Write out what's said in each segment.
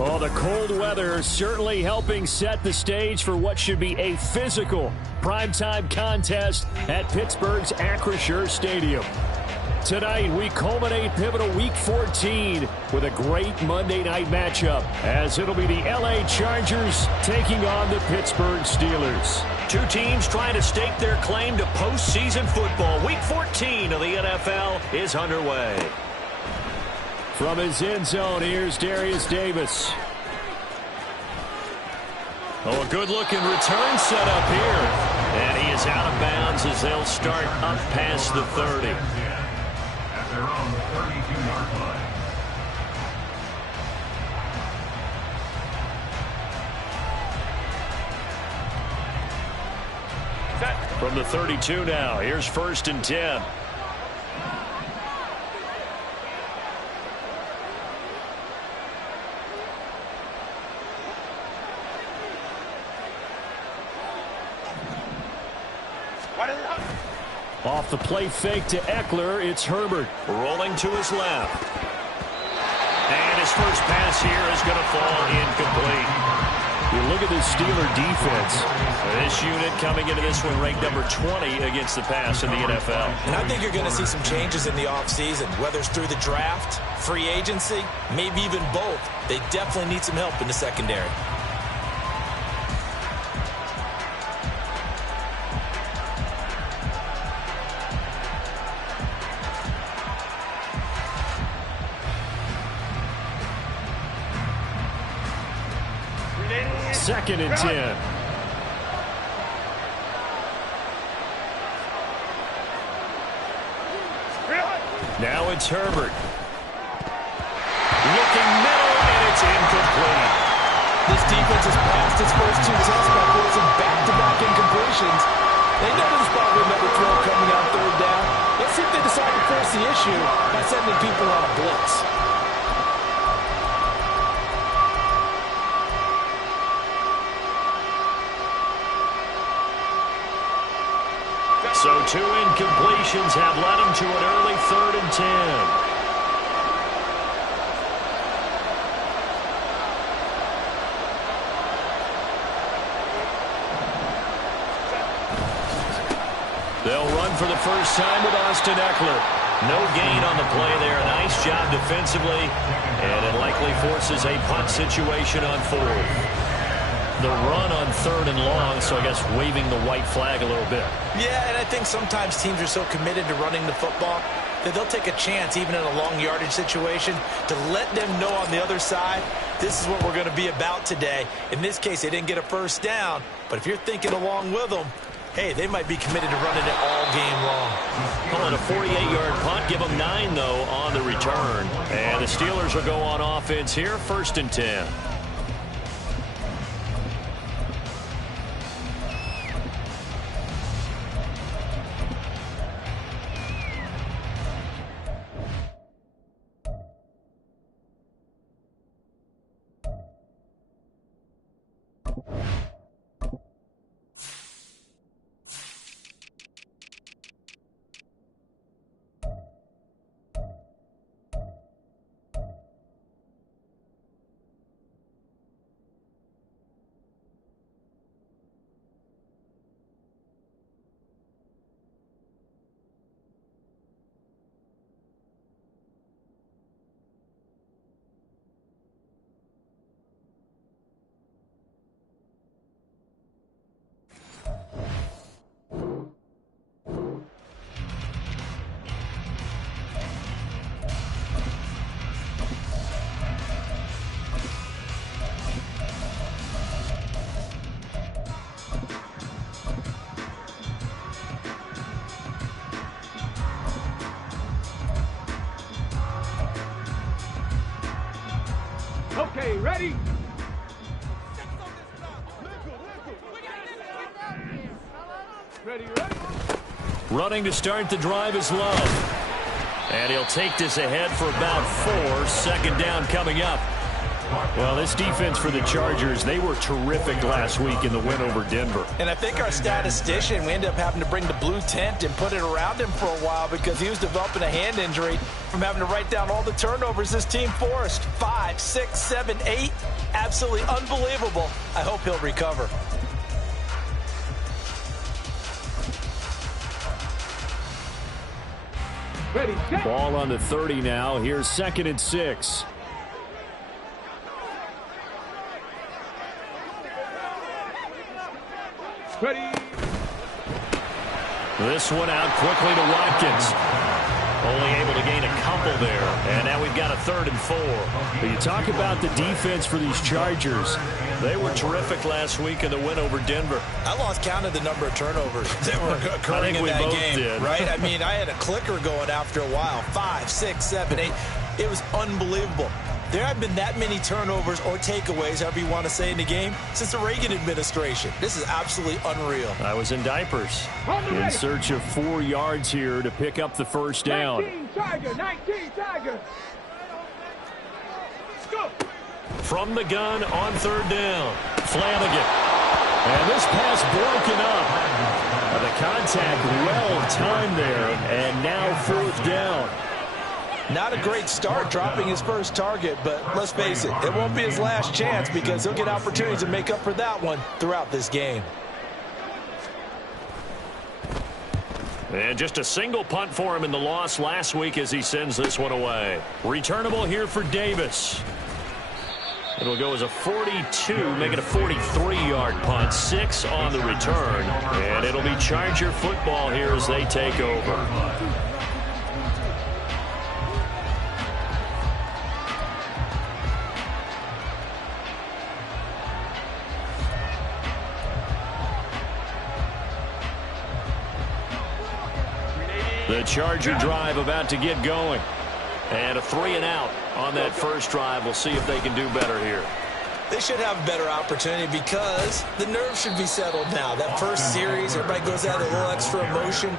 Oh, the cold weather certainly helping set the stage for what should be a physical primetime contest at Pittsburgh's Acrisure Stadium. Tonight, we culminate pivotal Week 14 with a great Monday night matchup, as it'll be the LA Chargers taking on the Pittsburgh Steelers. Two teams trying to stake their claim to postseason football. Week 14 of the NFL is underway. From his end zone, here's Darius Davis. Oh, a good-looking return set up here. And he is out of bounds as they'll start up past the 30. At their own 32-yard line. From the 32 now, here's 1st and 10. Off the play fake to Eckler, it's Herbert. Rolling to his left. And his first pass here is going to fall incomplete. You look at this Steeler defense. This unit coming into this one ranked number 20 against the pass in the NFL. And I think you're going to see some changes in the offseason, whether it's through the draft, free agency, maybe even both. They definitely need some help in the secondary. Second and 10. Now it's Herbert. Looking middle, and it's incomplete. This defense has passed its first two tests by forcing back-to-back incompletions. They know there's probably another throw coming out third down. Let's see if they decide to force the issue by sending people on a blitz. So two incompletions have led him to an early 3rd and 10. They'll run for the first time with Austin Eckler. No gain on the play there. Nice job defensively. And it likely forces a punt situation on 4th. The run on 3rd and long, so I guess waving the white flag a little bit. Yeah, and I think sometimes teams are so committed to running the football that they'll take a chance, even in a long yardage situation, to let them know on the other side, this is what we're going to be about today. In this case, they didn't get a first down, but if you're thinking along with them, hey, they might be committed to running it all game long. Call it a 48-yard punt. Give them 9, though, on the return. And the Steelers will go on offense here, 1st and 10. Okay, ready? Running to start the drive is Love. And he'll take this ahead for about 4. Second down coming up. Well, this defense for the Chargers, they were terrific last week in the win over Denver. And I think our statistician, we ended up having to bring the blue tent and put it around him for a while because he was developing a hand injury from having to write down all the turnovers this team forced. 5, 6, 7, 8. Absolutely unbelievable. I hope he'll recover. Ball on the 30 now. Here's 2nd and 6. Ready. This one out quickly to Watkins. Only able to gain a couple there. And now we've got a 3rd and 4. But you talk about the defense for these Chargers. They were terrific last week in the win over Denver. I lost count of the number of turnovers that were occurring in that game. Right? I mean, I had a clicker going after a while. 5, 6, 7, 8. It was unbelievable. There haven't been that many turnovers or takeaways, however you want to say, in the game since the Reagan administration. This is absolutely unreal. I was in diapers. In search of 4 yards here to pick up the first down. 19 Tiger, 19 Tiger. Go. From the gun on 3rd down. Flanagan. And this pass broken up. The contact well timed there, and now 4th down. Not a great start dropping his first target, but let's face it, it won't be his last chance because he'll get opportunities to make up for that one throughout this game. And just a single punt for him in the loss last week as he sends this one away. Returnable here for Davis. It'll go as a 42, make it a 43-yard punt, 6 on the return. And it'll be Charger football here as they take over. The Charger drive about to get going. And a 3 and out on that first drive. We'll see if they can do better here. They should have a better opportunity because the nerves should be settled now. That first series, everybody goes out with a little extra emotion.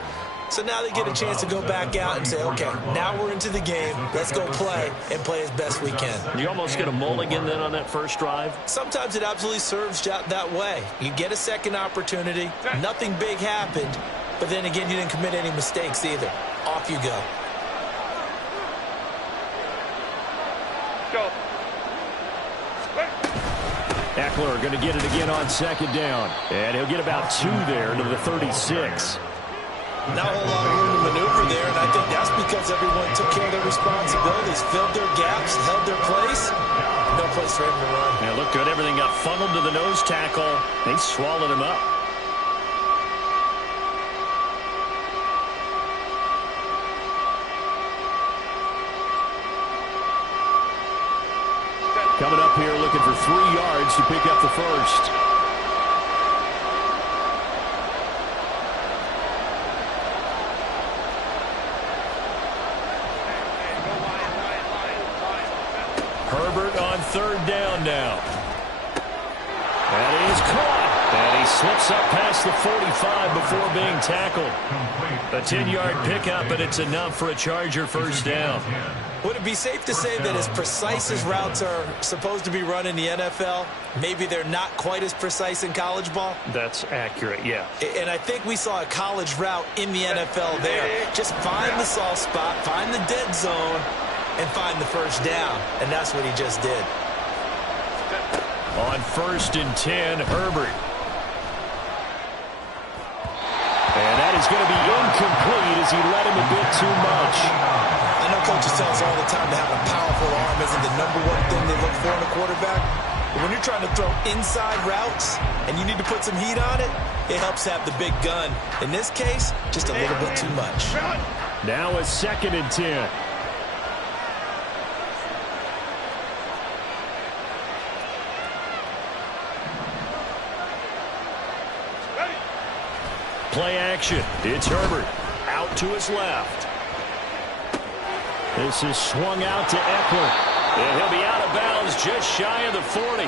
So now they get a chance to go back out and say, okay, now we're into the game. Let's go play and play as best we can. You almost get a mulligan then on that first drive? Sometimes it absolutely serves that way. You get a second opportunity. Nothing big happened. But then again, you didn't commit any mistakes either. Off you go. Go. Eckler going to get it again on 2nd down. And he'll get about 2 there to the 36. Not a whole lot of room to maneuver there, and I think that's because everyone took care of their responsibilities, filled their gaps, held their place. No place for him to run. Yeah, looked good. Everything got funneled to the nose tackle. They swallowed him up. Coming up here looking for 3 yards to pick up the first. Herbert on 3rd down now. That is caught. And he slips up past the 45 before being tackled. A 10-yard pickup, and it's enough for a Charger first down. Would it be safe to say that as precise as routes are supposed to be run in the NFL, maybe they're not quite as precise in college ball? That's accurate, yeah. And I think we saw a college route in the NFL there. Just find the soft spot, find the dead zone, and find the first down. And that's what he just did. On 1st and 10, Herbert. And that is going to be incomplete as he led him a bit too much. I know coaches tell us all the time that having a powerful arm isn't the #1 thing they look for in a quarterback. But when you're trying to throw inside routes and you need to put some heat on it, it helps have the big gun. In this case, just a little bit too much. Now a 2nd and 10. Play action. It's Herbert. Out to his left. This is swung out to Eckler. And he'll be out of bounds just shy of the 40.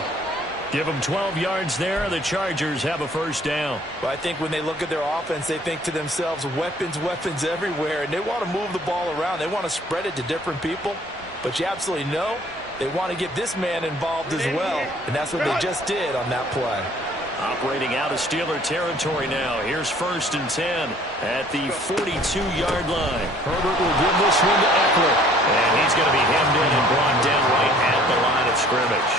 Give them 12 yards there. The Chargers have a first down. Well, I think when they look at their offense, they think to themselves, weapons, weapons everywhere, and they want to move the ball around. They want to spread it to different people, but you absolutely know they want to get this man involved as well, and that's what they just did on that play. Operating out of Steeler territory now. Here's 1st and 10 at the 42-yard line. Herbert will give this one to Eckler. And he's going to be hemmed in and brought down right at the line of scrimmage.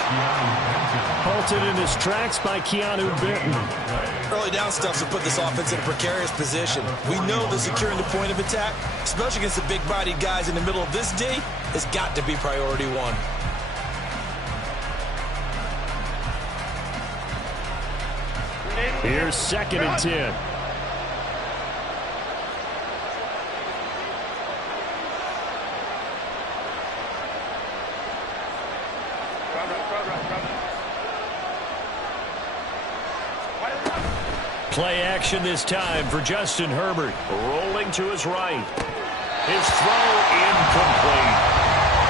Halted in his tracks by Keanu Benton. Early down stuff to put this offense in a precarious position. We know that securing the point of attack, especially against the big-bodied guys in the middle of this D, has got to be priority one. Here's 2nd and 10. Play action this time for Justin Herbert. Rolling to his right. His throw incomplete.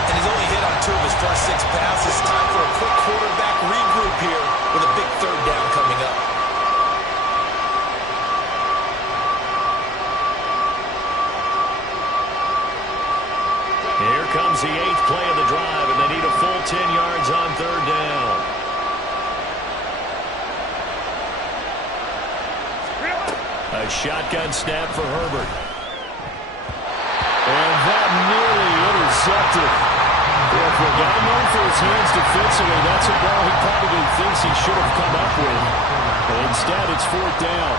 And he's only hit on 2 of his first 6 passes. Time for a quick quarterback regroup here with a big 3rd down coming up. Here comes the 8th play of the drive, and they need a full 10 yards on 3rd down. A shotgun snap for Herbert. And that nearly intercepted. If the guy known for his hands defensively, that's a ball he probably thinks he should have come up with. But instead, it's 4th down.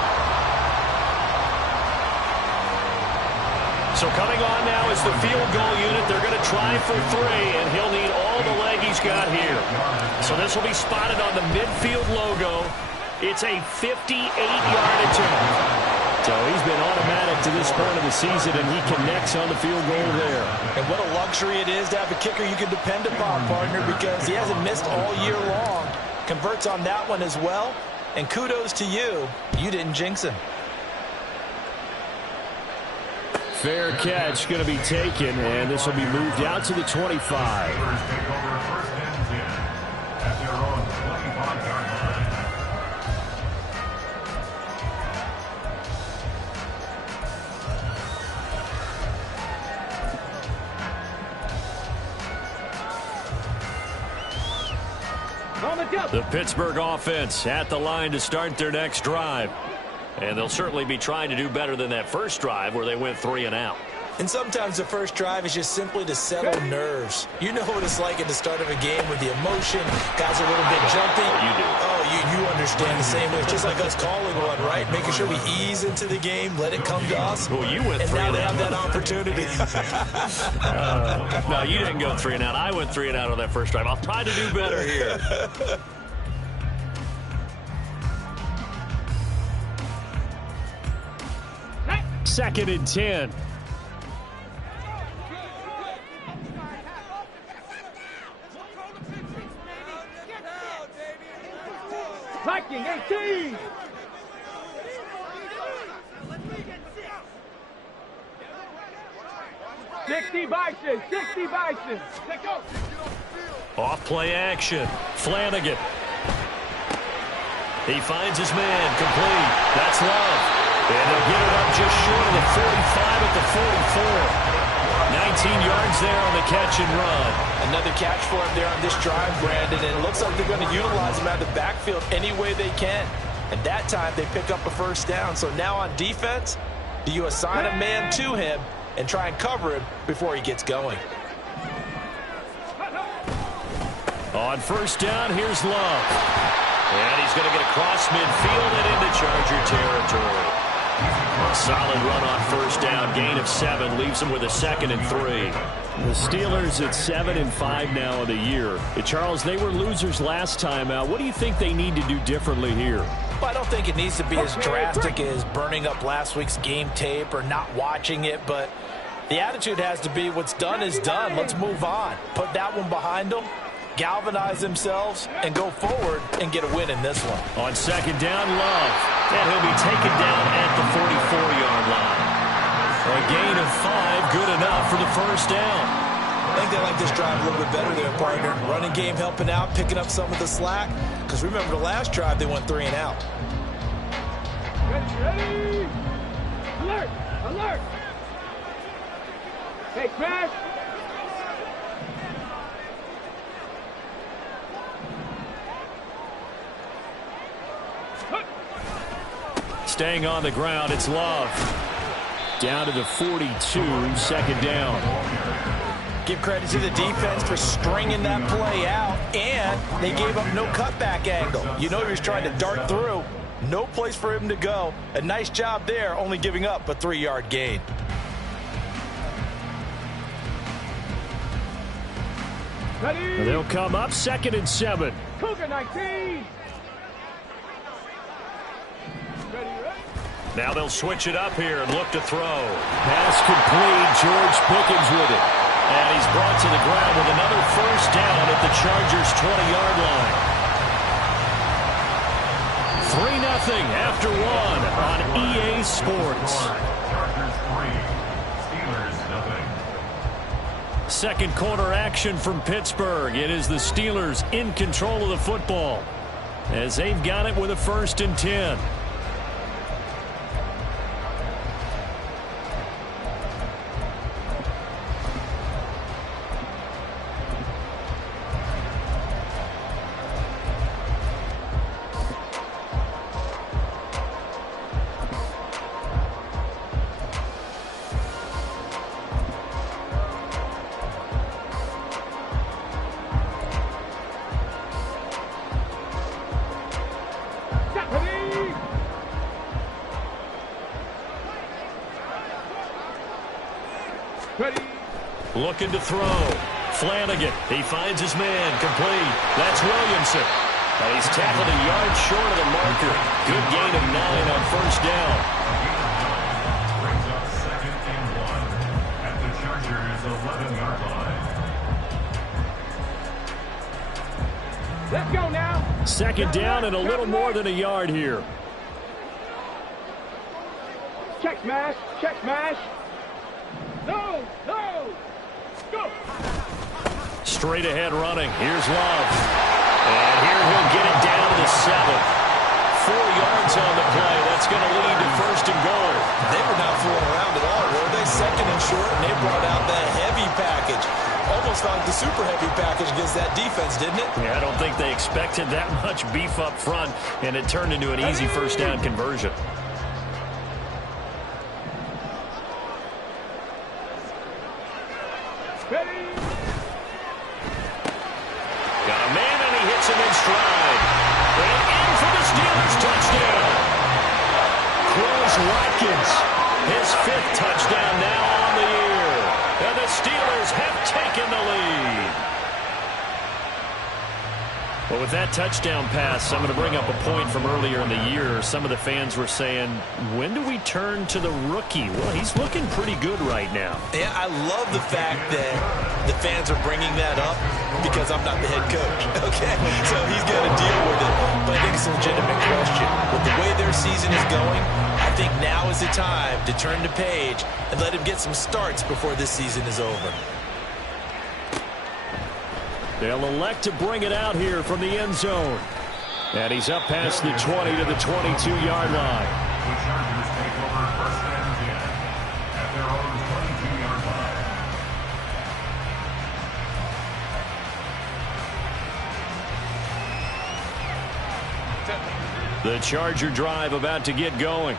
So coming on now is the field goal unit. They're going to try for 3, and he'll need all the leg he's got here. So this will be spotted on the midfield logo. It's a 58-yard attempt. So he's been automatic to this point of the season, and he connects on the field goal there. And what a luxury it is to have a kicker you can depend upon, partner, because he hasn't missed all year long. Converts on that one as well. And kudos to you. You didn't jinx him. Fair catch going to be taken, and this will be moved out to the 25. Take over 1st and 10 at their own 25-yard line. The Pittsburgh offense at the line to start their next drive. And they'll certainly be trying to do better than that first drive where they went 3 and out. And sometimes the first drive is just simply to settle nerves. You know what it's like at the start of a game with the emotion. Guys are a little bit jumpy. You do. Oh, you understand the same way. It's just like us calling one, right? Making sure we ease into the game, let it come to us. Well, you went 3 and now and they out. have that opportunity. No, you didn't go 3 and out. I went 3 and out on that first drive. I'll try to do better here. 2nd and 10. Viking 18. Sixty Bison. Off play action. Flanagan. He finds his man. Complete. That's Love. And they'll get it up just short of the 45 at the 44. 19 yards there on the catch and run. Another catch for him there on this drive, Brandon, and it looks like they're going to utilize him out of the backfield any way they can. And that time they pick up a first down. So now on defense, do you assign a man to him and try and cover him before he gets going? On first down, here's Love. And he's going to get across midfield and into Charger territory. A solid run on first down. Gain of 7 leaves him with a 2nd and 3. The Steelers at 7-5 now in the year. Charles, they were losers last time out. What do you think they need to do differently here? Well, I don't think it needs to be as drastic as burning up last week's game tape or not watching it, but the attitude has to be what's done is done. Let's move on. Put that one behind them, galvanize themselves, and go forward and get a win in this one. On second down, Love. And he'll be taken down at the 44-yard line. A gain of 5, good enough for the first down. I think they like this drive a little bit better there, partner. Running game helping out, picking up some of the slack. Because remember, the last drive, they went 3 and out. Ready? Alert! Alert! Hey, crash! Staying on the ground, it's Love. Down to the 42, second down. Give credit to the defense for stringing that play out, and they gave up no cutback angle. You know he was trying to dart through. No place for him to go. A nice job there, only giving up a 3-yard gain. Ready? They'll come up 2nd and 7. Cougar 19! Now they'll switch it up here and look to throw. Pass complete. George Pickens with it. And he's brought to the ground with another first down at the Chargers' 20-yard line. 3-0 after 1 on EA Sports. Chargers 3, Steelers 0. Second quarter action from Pittsburgh. It is the Steelers in control of the football as they've got it with a 1st and 10. Looking to throw. Flanagan. He finds his man. Complete. That's Williamson. And he's tackled a yard short of the marker. Good gain of 9 on first down. Brings up 2nd and 1 at the Chargers' 11-yard line. Let's go now! Second down and a little more than a yard here. Check smash! Check smash! No! No! Go! Straight ahead running. Here's Love. And here he'll get it down to the 7. 4 yards on the play. That's going to lead to 1st and goal. They were not fooling around at all, were they? 2nd and short, and they brought out that heavy package. Almost like the super heavy package against that defense, didn't it? Yeah, I don't think they expected that much beef up front, and it turned into an easy first down conversion. Ready? Got a man, and he hits him in stride. And in for the Steelers touchdown. Chris Watkins. His 5th touchdown now on the year. And the Steelers have taken the lead. Well, with that touchdown pass, I'm going to bring up a point from earlier in the year. Some of the fans were saying, when do we turn to the rookie? Well, he's looking pretty good right now. Yeah, I love the fact that the fans are bringing that up because I'm not the head coach, okay? So he's got to deal with it. But I think it's a legitimate question. With the way their season is going, I think now is the time to turn the page and let him get some starts before this season is over. They'll elect to bring it out here from the end zone. And he's up past the 20 to the 22-yard line. The Chargers take over 1st and 10 at their own 22-yard line. The Charger drive about to get going.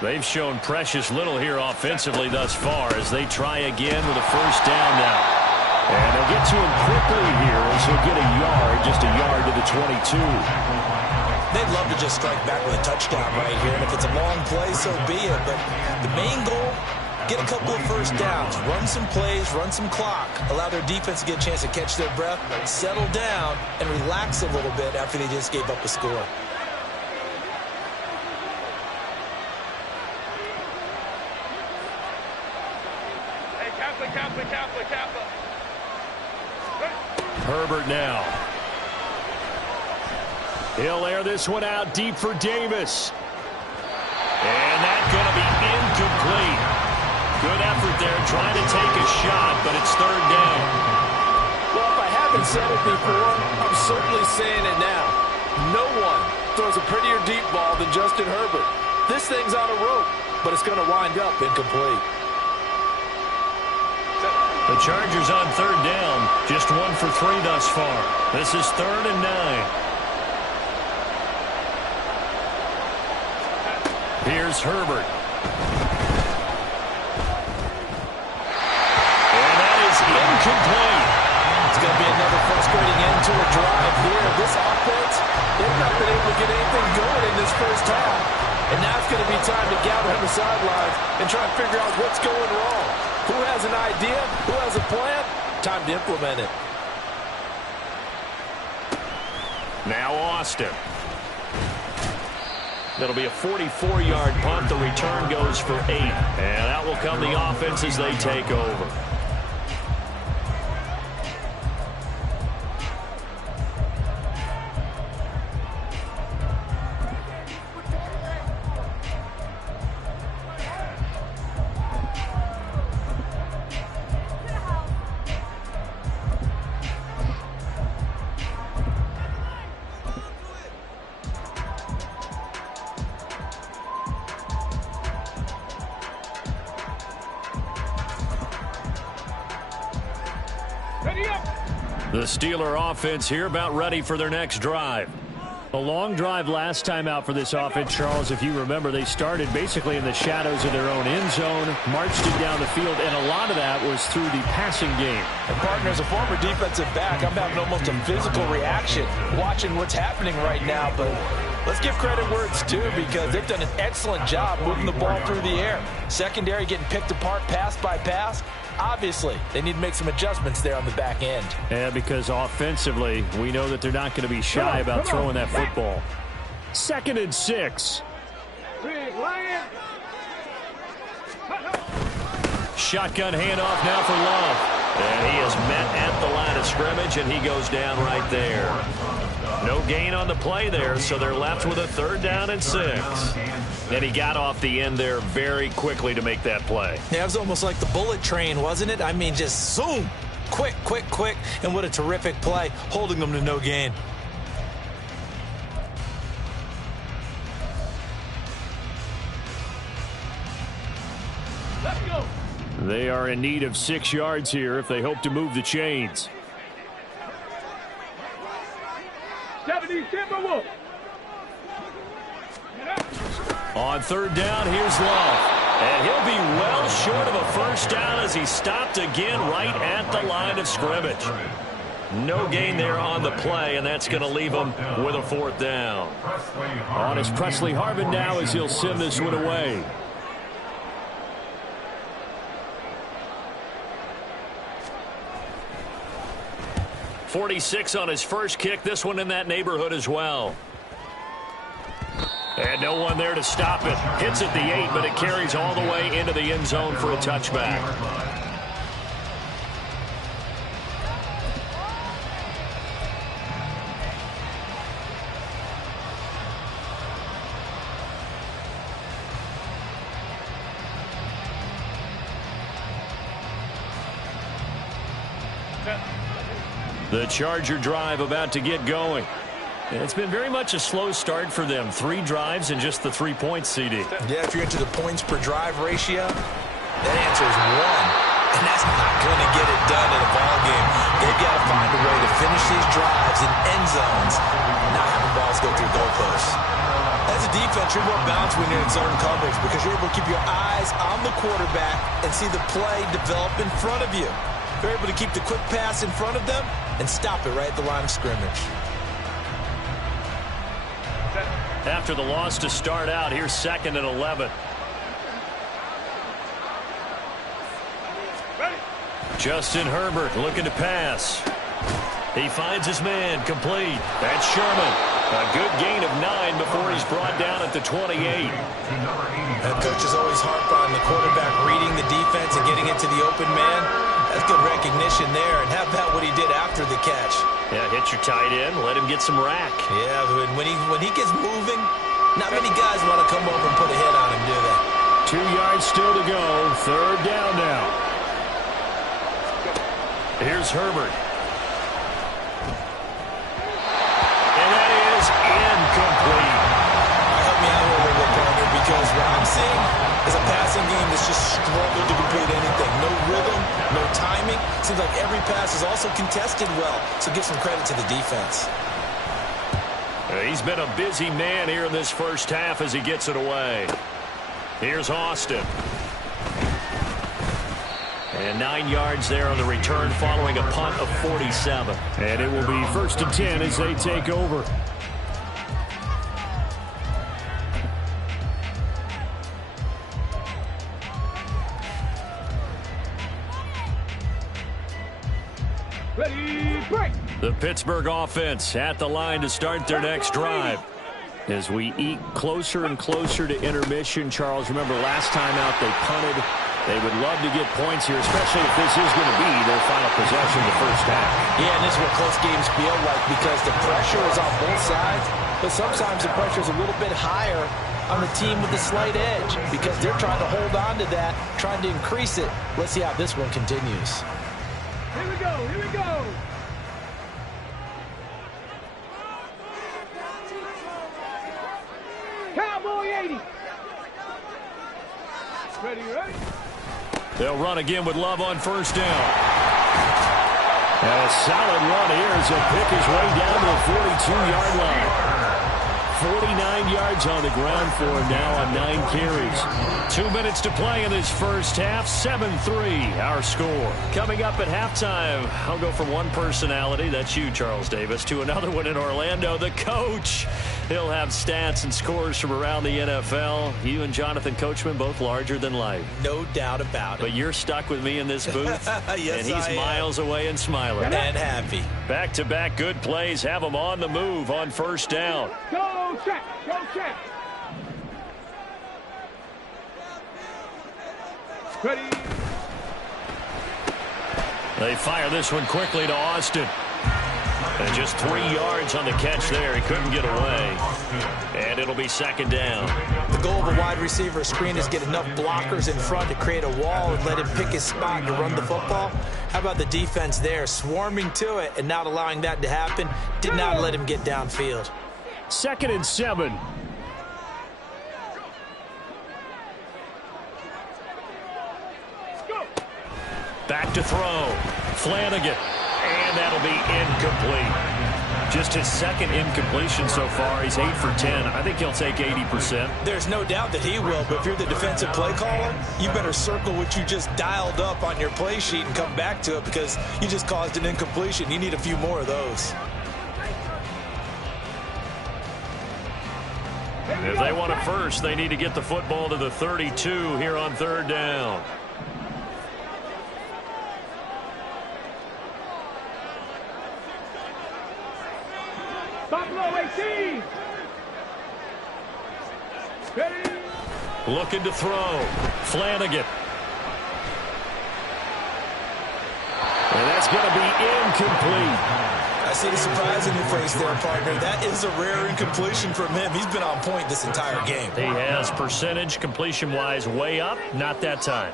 They've shown precious little here offensively thus far as they try again with a first down now. And they'll get to him quickly here as he'll get a yard, just a yard to the 22. They'd love to just strike back with a touchdown right here. And if it's a long play, so be it. But the main goal, get a couple of first downs, run some plays, run some clock, allow their defense to get a chance to catch their breath, settle down, and relax a little bit after they just gave up a score. Hey, Kappa. Herbert now. He'll air this one out deep for Davis. And that's going to be incomplete. Good effort there, trying to take a shot, but it's third down. Well, if I haven't said it before, I'm certainly saying it now. No one throws a prettier deep ball than Justin Herbert. This thing's on a rope, but it's going to wind up incomplete. The Chargers on third down, just 1 for 3 thus far. This is 3rd and 9. Here's Herbert. And that is incomplete. It's going to be another frustrating end to a drive here. This offense, they've not been able to get anything going in this first half. And now it's going to be time to gather on the sidelines and try and figure out what's going wrong. Who has an idea? Who has a plan? Time to implement it. Now Austin. That'll be a 44-yard punt. The return goes for 8. And out will come the offense as they take over. The Steeler offense here about ready for their next drive. A long drive last time out for this offense, Charles. If you remember, they started basically in the shadows of their own end zone, marched it down the field, and a lot of that was through the passing game. And partner, as a former defensive back, I'm having almost a physical reaction watching what's happening right now. But let's give credit where it's due, because they've done an excellent job moving the ball through the air. Secondary getting picked apart pass by pass. Obviously, they need to make some adjustments there on the back end. Yeah, because offensively, we know that they're not going to be shy about throwing that football. 2nd and 6. Shotgun handoff now for Love. And he is met at the line of scrimmage, and he goes down right there. No gain on the play there, so they're left with a 3rd down and 6. And he got off the end there very quickly to make that play. Yeah, it was almost like the bullet train, wasn't it? I mean, just zoom. Quick, quick, quick. And what a terrific play, holding them to no gain. Let's go. They are in need of 6 yards here if they hope to move the chains. 70 Timberwolves. On 3rd down, here's Love. And he'll be well short of a 1st down as he stopped again right at the line of scrimmage. No gain there on the play, and that's going to leave him with a 4th down. On is Presley Harvin now as he'll send this one away. .46 on his first kick. This one in that neighborhood as well. And no one there to stop it. Hits at the 8, but it carries all the way into the end zone for a touchback. The Charger drive about to get going. It's been very much a slow start for them. 3 drives and just the 3 points, CD. Yeah, if you're into the points per drive ratio, that answer is 1. And that's not going to get it done in a ball game. They've got to find a way to finish these drives in end zones, not having balls go through goalposts. As a defense, you're more balanced when you're in zone coverage because you're able to keep your eyes on the quarterback and see the play develop in front of you. You're able to keep the quick pass in front of them and stop it right at the line of scrimmage. After the loss to start out, here's 2nd and 11. Justin Herbert looking to pass. He finds his man, complete. That's Sherman. A good gain of 9 before he's brought down at the 28. That coach is always harp on the quarterback reading the defense and getting into the open man. That's good recognition there. And how about what he did after the catch? Yeah, hit your tight end, let him get some rack. Yeah, when he gets moving, not many guys want to come over and put a hit on him, do they? 2 yards still to go. 3rd down now. Here's Herbert. And that is incomplete. Help me out here a little bit, partner, because what I'm seeing is a passing game that's just struggled to complete anything. No rhythm, no timing. Seems like every pass is also contested well, so give some credit to the defense. He's been a busy man here in this first half as he gets it away. Here's Austin. And 9 yards there on the return following a punt of 47. And it will be 1st and 10 as they take over. Ready, break. The Pittsburgh offense at the line to start their next drive. As we eke closer and closer to intermission, Charles, remember last time out they punted. They would love to get points here, especially if this is going to be their final possession of the first half. Yeah, and this is what close games feel like because the pressure is on both sides, but sometimes the pressure is a little bit higher on the team with the slight edge because they're trying to hold on to that, trying to increase it. Let's see how this one continues. Here we go, here we go. Cowboy 80. Ready, ready. They'll run again with Love on 1st down. And a solid run here as he'll pick his way down to the 42-yard line. 49 yards on the ground for him now on 9 carries. 2 minutes to play in this first half. 7-3 our score. Coming up at halftime, I'll go from one personality, that's you, Charles Davis, to another one in Orlando, the coach. He'll have stats and scores from around the NFL. You and Jonathan Coachman both larger than life. No doubt about it. But you're stuck with me in this booth. Yes, and he's miles away and smiling. And happy. Back-to-back good plays have him on the move on 1st down. Go check, go check. Ready. They fire this one quickly to Austin. And just 3 yards on the catch there. He couldn't get away. And it'll be 2nd down. The goal of a wide receiver screen is get enough blockers in front to create a wall and let him pick his spot to run the football. How about the defense there, swarming to it and not allowing that to happen? Did not let him get downfield. 2nd and 7. Back to throw. Flanagan. And that'll be incomplete. Just his 2nd incompletion so far. He's 8 for 10. I think he'll take 80%. There's no doubt that he will, but if you're the defensive play caller, you better circle what you just dialed up on your play sheet and come back to it because you just caused an incompletion. You need a few more of those. If they want a first, they need to get the football to the 32 here on 3rd down. Buffalo 18. Ready. Looking to throw. Flanagan. And that's going to be incomplete. I see the surprise in your face there, partner. That is a rare incompletion from him. He's been on point this entire game. He has percentage completion-wise way up. Not that time.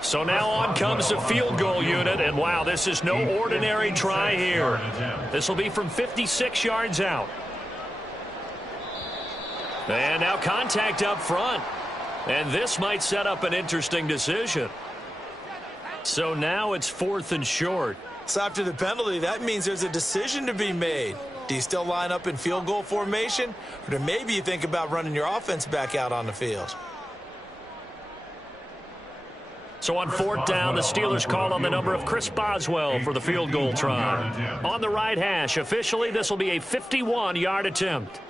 So now on comes the field goal unit, and wow, this is no ordinary try here. This will be from 56 yards out. And now contact up front. And this might set up an interesting decision. So now it's 4th and short. So after the penalty, that means there's a decision to be made. Do you still line up in field goal formation? Or do maybe you think about running your offense back out on the field? So on 4th down, the Steelers call on the number of Chris Boswell for the field goal try. On the right hash, officially, this will be a 51-yard attempt.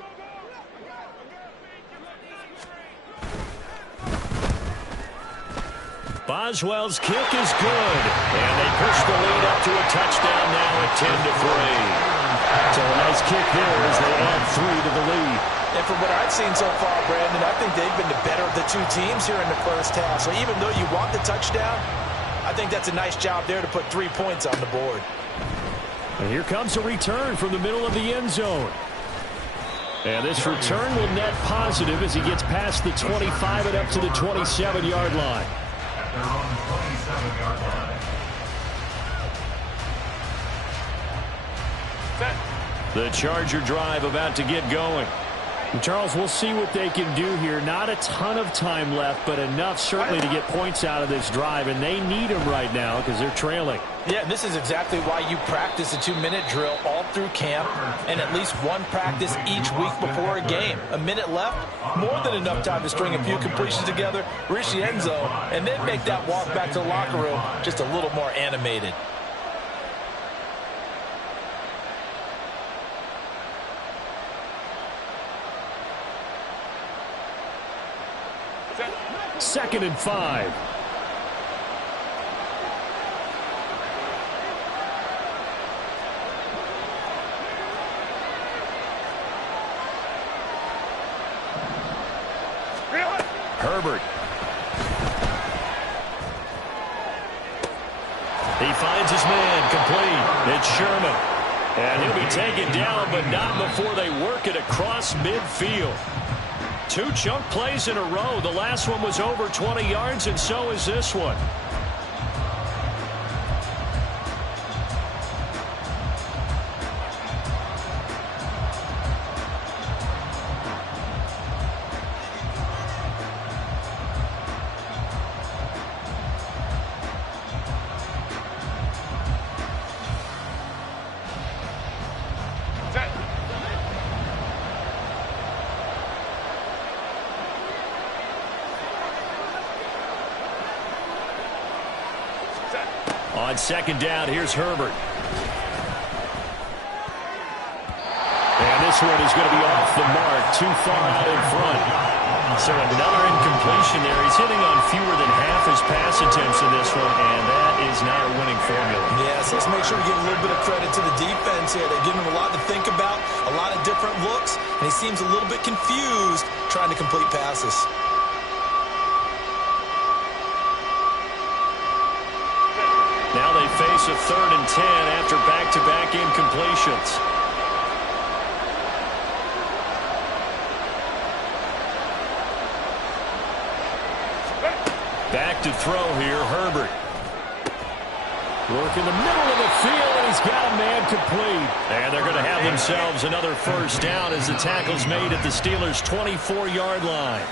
Boswell's kick is good. And they push the lead up to a touchdown now at 10-3. So a nice kick there as they add 3 to the lead. And from what I've seen so far, Brandon, I think they've been the better of the two teams here in the first half. So even though you want the touchdown, I think that's a nice job there to put 3 points on the board. And here comes a return from the middle of the end zone. And this return will net positive as he gets past the 25 and up to the 27-yard line. At their own 27-yard line. The Charger drive about to get going. And Charles, we'll see what they can do here. Not a ton of time left, but enough certainly to get points out of this drive, and they need them right now because they're trailing. Yeah, this is exactly why you practice a 2-minute drill all through camp and at least one practice each week before a game. A minute left, more than enough time to string a few completions together, reach the end zone, and then make that walk back to the locker room just a little more animated. Second and 5. Herbert. He finds his man complete. It's Sherman. And he'll be taken down, but not before they work it across midfield. 2 chunk plays in a row. The last one was over 20 yards, and so is this one. On second down, here's Herbert. And this one is going to be off the mark, too far out in front. So another incompletion there. He's hitting on fewer than half his pass attempts in this one, and that is not a winning formula. Yes, let's make sure we give a little bit of credit to the defense here. They're giving him a lot to think about, a lot of different looks, and he seems a little bit confused trying to complete passes. Now they face a 3rd and 10 after back-to-back incompletions. Back to throw here, Herbert. Work in the middle of the field, and he's got a man complete. And they're going to have themselves another first down as the tackle's made at the Steelers' 24-yard line.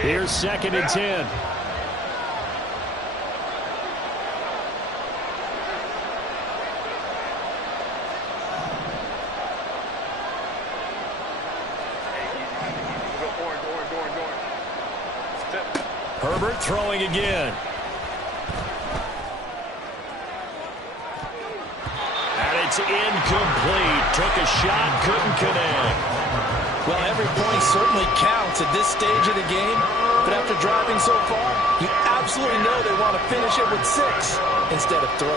Here's 2nd and 10. Herbert throwing again. And it's incomplete. Took a shot, couldn't connect. Well, every point certainly counts at this stage of the game, but after driving so far, you absolutely know they want to finish it with 6 instead of 3.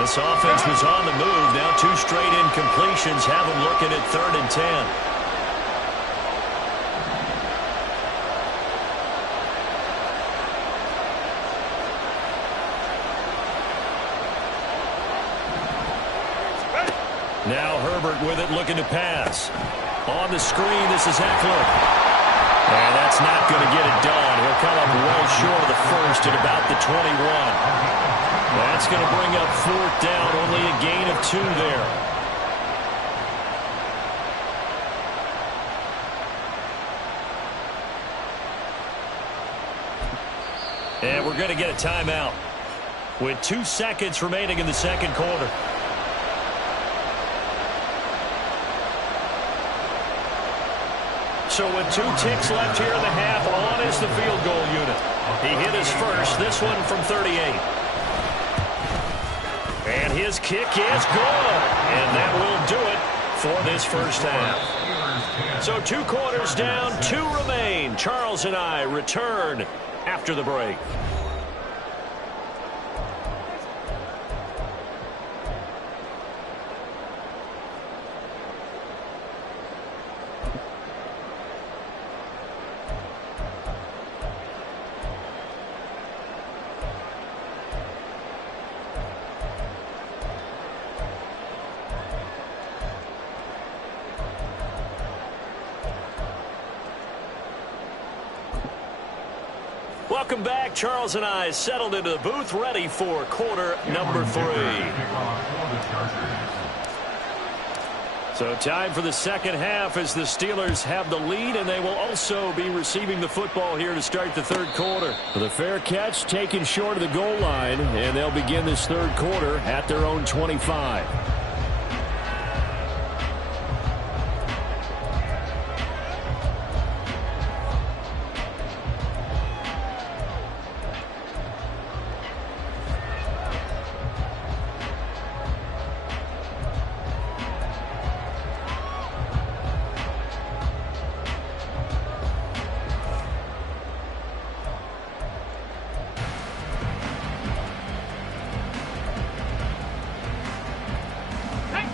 This offense was on the move. Now 2 straight incompletions have them looking at 3rd and 10. Now Herbert with it, looking to pass. On the screen, this is Eckler. And that's not going to get it done. He'll come up well short of the first at about the 21. That's going to bring up 4th down, only a gain of 2 there. And we're going to get a timeout with 2 seconds remaining in the second quarter. So with 2 ticks left here in the half, on is the field goal unit. He hit his first, this one from 38. And his kick is good. And that will do it for this first half. So 2 quarters down, 2 remain. Charles and I return after the break. Welcome back. Charles and I settled into the booth, ready for quarter number 3. So time for the second half as the Steelers have the lead, and they will also be receiving the football here to start the third quarter. The fair catch taken short of the goal line, and they'll begin this third quarter at their own 25.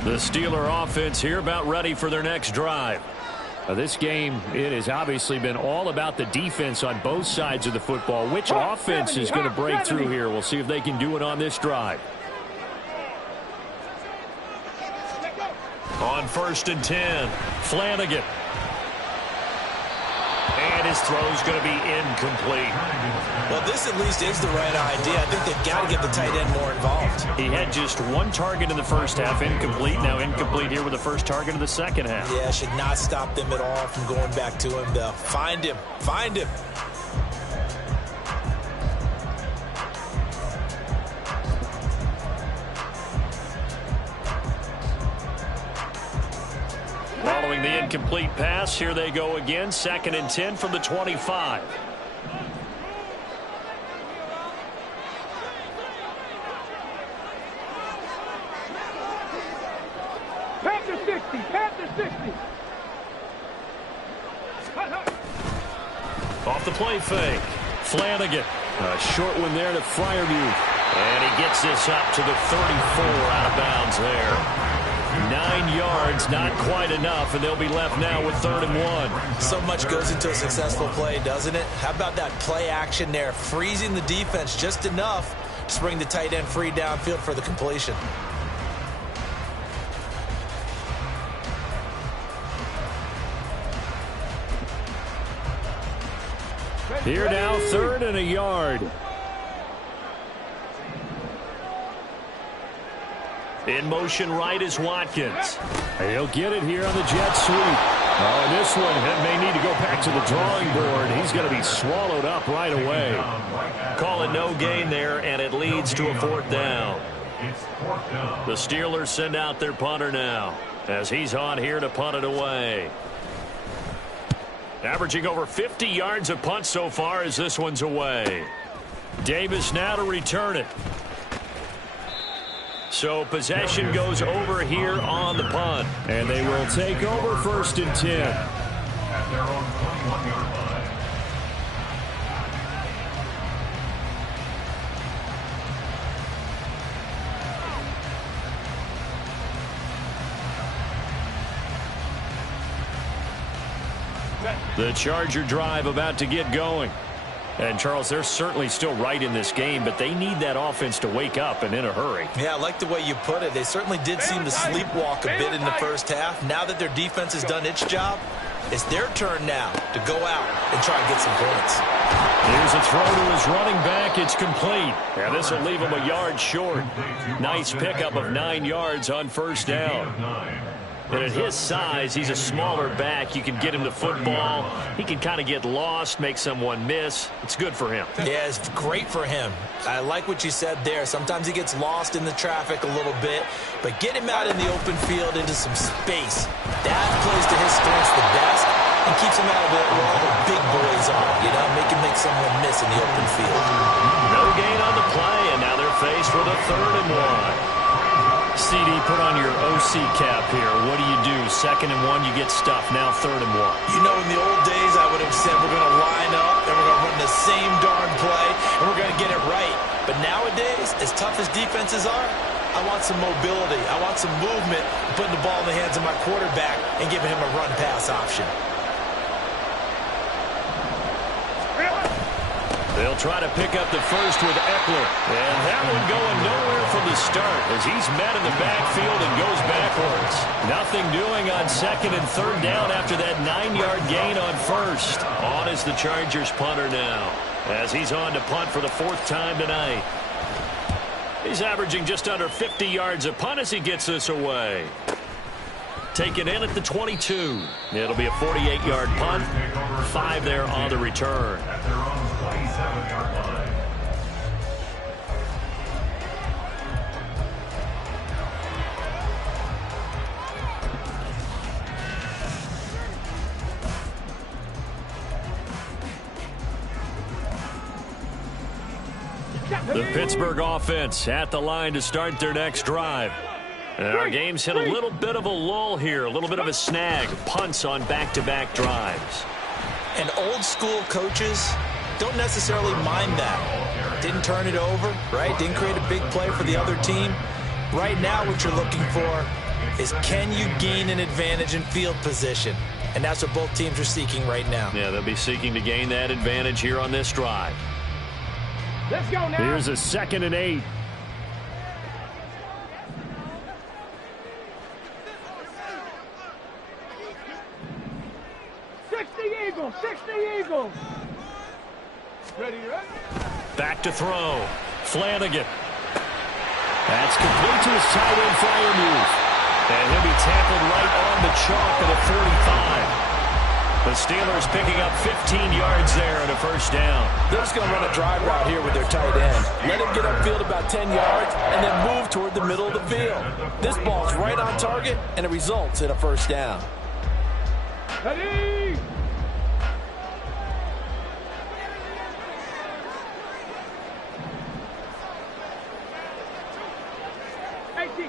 The Steeler offense here about ready for their next drive. This game, it has obviously been all about the defense on both sides of the football. Which offense is going to break through here? We'll see if they can do it on this drive. On 1st and 10, Flanagan. And his throw's going to be incomplete. Well, this at least is the right idea. I think they've got to get the tight end more involved. He had just one target in the first half, incomplete. Now incomplete here with the first target of the second half. Yeah, should not stop them at all from going back to him, though. Find him. Find him. Following the incomplete pass, here they go again. 2nd and 10 from the 25. Panther 60. Panther 60. Off the play fake. Flanagan. A short one there to Fryermuth. And he gets this up to the 34 out of bounds there. 9 yards, not quite enough, and they'll be left now with 3rd and 1. So much goes into a successful play, doesn't it? How about that play action there, freezing the defense just enough to bring the tight end free downfield for the completion. Here now, 3rd and a yard. In motion right is Watkins. He'll get it here on the jet sweep. Oh, and this one may need to go back to the drawing board. He's going to be swallowed up right away. Call it no gain there, and it leads to a 4th down. The Steelers send out their punter now as he's on here to punt it away. Averaging over 50 yards of punt so far as this one's away. Davis now to return it. So possession goes over here on the punt. And they will take over 1st and 10. At their own 21-yard line. The Charger drive about to get going. And, Charles, they're certainly still right in this game, but they need that offense to wake up and in a hurry. Yeah, I like the way you put it. They certainly did seem to sleepwalk a bit in the first half. Now that their defense has done its job, it's their turn now to go out and try and get some points. Here's a throw to his running back. It's complete. Yeah, this will leave him a yard short. Nice pickup of 9 yards on 1st down. And at his size, he's a smaller back. You can get him the football. He can kind of get lost, make someone miss. It's good for him. Yeah, it's great for him. I like what you said there. Sometimes he gets lost in the traffic a little bit, but get him out in the open field into some space. That plays to his strengths the best and keeps him out of it where all the big boys are, you know, make someone miss in the open field. No gain on the play, and now they're faced with a 3rd and 1. CD, put on your OC cap here. What do? 2nd and 1, you get stuffed. Now 3rd and 1. You know, in the old days, I would have said we're going to line up and we're going to run the same darn play and we're going to get it right. But nowadays, as tough as defenses are, I want some mobility. I want some movement, putting the ball in the hands of my quarterback and giving him a run-pass option. They'll try to pick up the first with Eckler. And that one going nowhere from the start as he's met in the backfield and goes backwards. Nothing doing on 2nd and 3rd down after that 9-yard gain on 1st. On is the Chargers punter now. as he's on to punt for the 4th time tonight. He's averaging just under 50 yards a punt as he gets this away. Taken in at the 22. It'll be a 48-yard punt. 5 there on the return. At their own 27-yard line. The Pittsburgh offense at the line to start their next drive. And our game's hit a little bit of a lull here, a little bit of a snag. Punts on back-to-back drives. And old school coaches don't necessarily mind that. Didn't turn it over, right? Didn't create a big play for the other team. Right now what you're looking for is, can you gain an advantage in field position? And that's what both teams are seeking right now. Yeah, they'll be seeking to gain that advantage here on this drive. Let's go now. Here's a 2nd and 8. Eagles, 60 Eagles. Ready, ready? Back to throw. Flanagan. That's complete to his tight end, Freiermuth. And he'll be tackled right on the chalk at the 45. The Steelers picking up 15 yards there and a 1st down. They're just going to run a drive route here with their tight end. Let him get upfield about 10 yards and then move toward the middle of the field. This ball's right on target, and it results in a 1st down. Ready?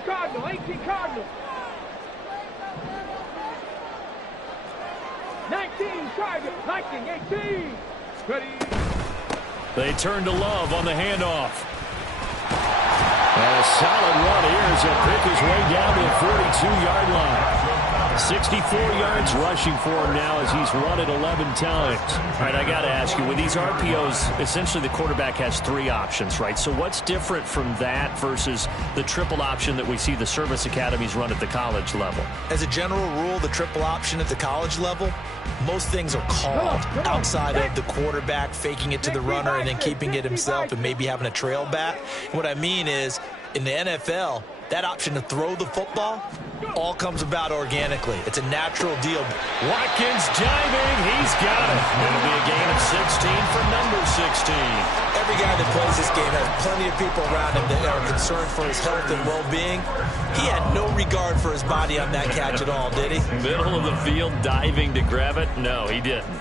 Cardinal, 18 Cardinal. 19 Tiger, 19, 18. Ready. They turn to Love on the handoff. And a solid run here as he'll pick his way down to the 42-yard line. 64 yards rushing for him now as he's run it 11 times. All right, I got to ask you, with these RPOs, essentially the quarterback has 3 options, right? So what's different from that versus the triple option that we see the service academies run at the college level? As a general rule, the triple option at the college level, most things are called outside of the quarterback faking it to the runner and then keeping it himself and maybe having a trail back. What I mean is, in the NFL, that option to throw the football all comes about organically. It's a natural deal. Watkins diving. He's got it. It'll be a gain of 16 for number 16. Every guy that plays this game has plenty of people around him that are concerned for his health and well-being. He had no regard for his body on that catch at all, did he? Middle of the field diving to grab it? No, he didn't.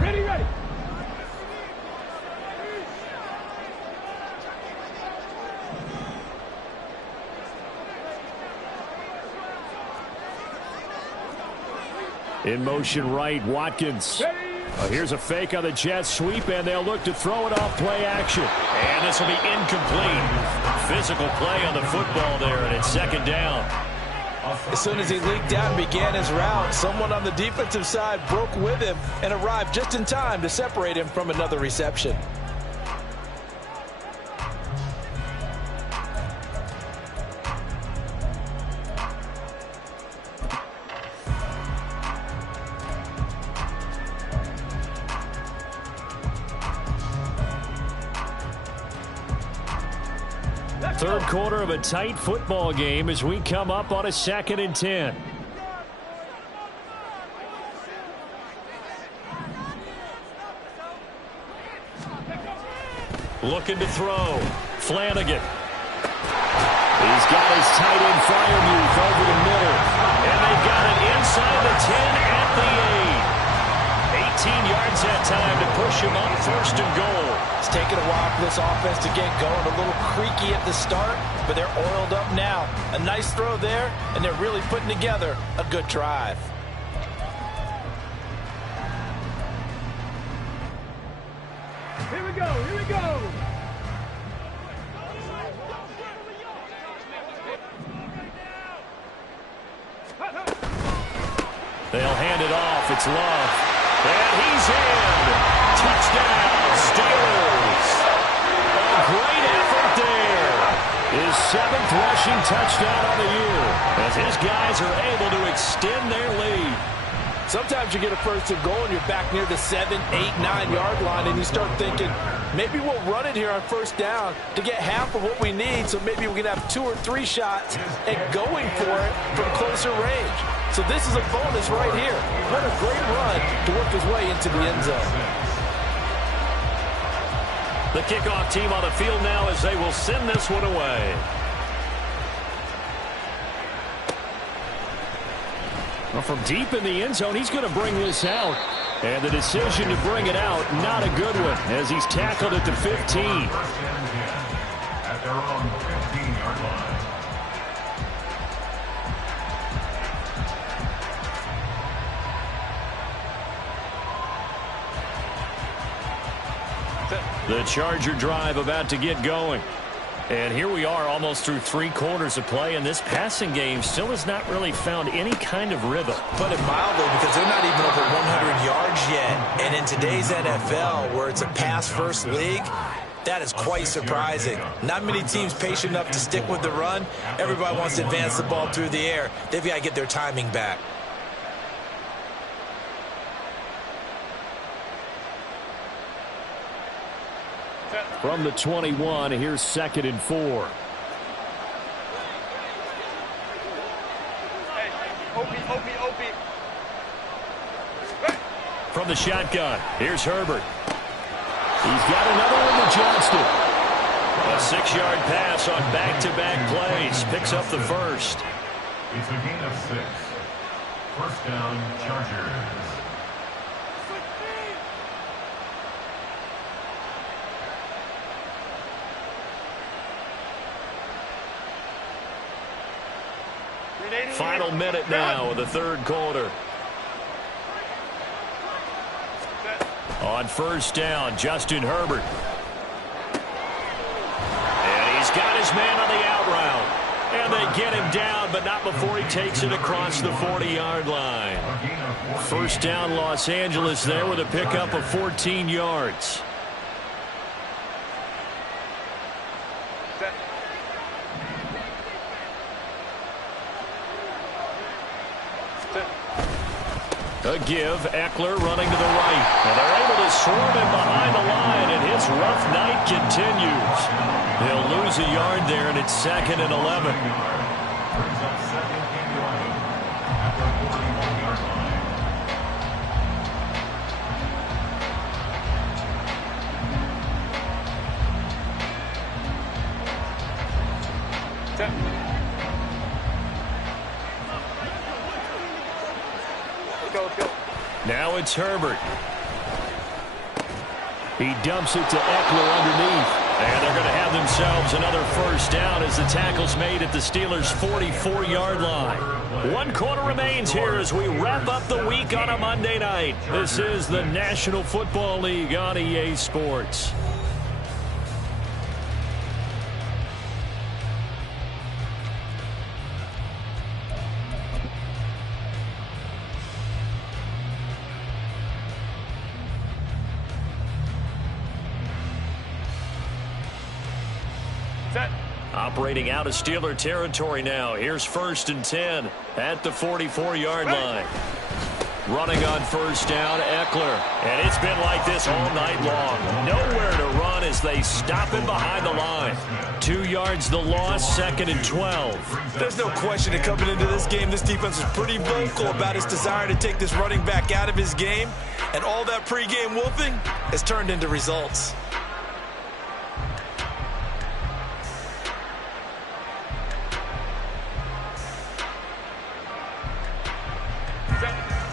Ready, ready. In motion right, Watkins. Here's a fake on the jet sweep, and they'll look to throw it off play action. And this will be incomplete. Physical play on the football there, and it's 2nd down. As soon as he leaked out and began his route, someone on the defensive side broke with him and arrived just in time to separate him from another reception. Third quarter of a tight football game as we come up on a 2nd and 10. Looking to throw. Flanagan. He's got his tight end Freiermuth over the middle. And they've got it inside the 10 at the 8. 18 yards that time to push him up 1st and goal. It's taken a while for this offense to get going. A little creaky at the start, but they're oiled up now. A nice throw there, and they're really putting together a good drive. Here we go, here we go. They'll hand it off. It's Love. And he's in. Touchdown, Steelers. great effort there. His 7th rushing touchdown on the year as his guys are able to extend their lead. Sometimes you get a first and goal and you're back near the 7, 8, 9-yard line and you start thinking, maybe we'll run it here on first down to get half of what we need, so maybe we can have 2 or 3 shots at going for it from closer range. So this is a bonus right here. What a great run to work his way into the end zone. The kickoff team on the field now as they will send this one away. Well, from deep in the end zone, he's going to bring this out. And the decision to bring it out, not a good one, as he's tackled at the 15. First and 10 at their own 15-yard line. The Charger drive about to get going. And here we are almost through 3 quarters of play, and this passing game still has not really found any kind of rhythm. Put it mildly, because they're not even over 100 yards yet. And in today's NFL, where it's a pass-first league, that is quite surprising. Not many teams patient enough to stick with the run. Everybody wants to advance the ball through the air. They've got to get their timing back. From the 21, here's 2nd and 4. From the shotgun, here's Herbert. He's got another one to Johnston. A 6-yard pass on back-to-back plays. Picks up the first. It's a gain of 6. First down, Chargers. Final minute now of the 3rd quarter. On first down, Justin Herbert. And he's got his man on the out route. And they get him down, but not before he takes it across the 40-yard line. First down, Los Angeles there with a pickup of 14 yards. A give, Eckler running to the right. And they're able to swarm him behind the line, and his rough night continues. They'll lose a yard there, and it's 2nd and 11. Brings up 2nd and 11 at the 41-yard line. Now it's Herbert. He dumps it to Eckler underneath. And they're going to have themselves another first down as the tackle's made at the Steelers' 44-yard line. 1 quarter remains here as we wrap up the week on a Monday night. This is the National Football League on EA Sports. Operating out of Steeler territory now. Here's 1st and 10 at the 44-yard line. Running on first down, Eckler. And it's been like this all night long. Nowhere to run as they stop him behind the line. 2 yards the loss, 2nd and 12. There's no question that coming into this game, this defense is pretty vocal about its desire to take this running back out of his game. And all that pregame wolfing has turned into results.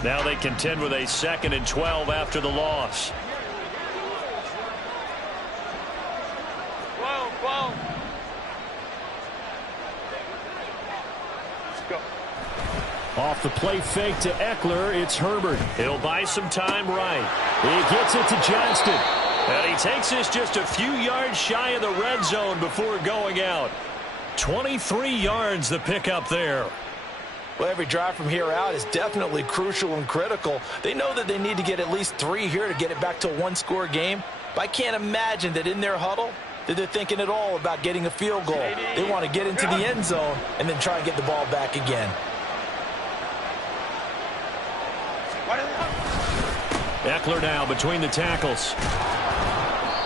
Now they contend with a 2nd and 12 after the loss. Off the play fake to Eckler, it's Herbert. He'll buy some time right. He gets it to Johnston. And he takes this just a few yards shy of the red zone before going out. 23 yards the pickup there. Well, every drive from here out is definitely crucial and critical. They know that they need to get at least 3 here to get it back to a 1-score game. But I can't imagine that in their huddle, that they're thinking at all about getting a field goal. They want to get into the end zone and then try and get the ball back again. Eckler now between the tackles.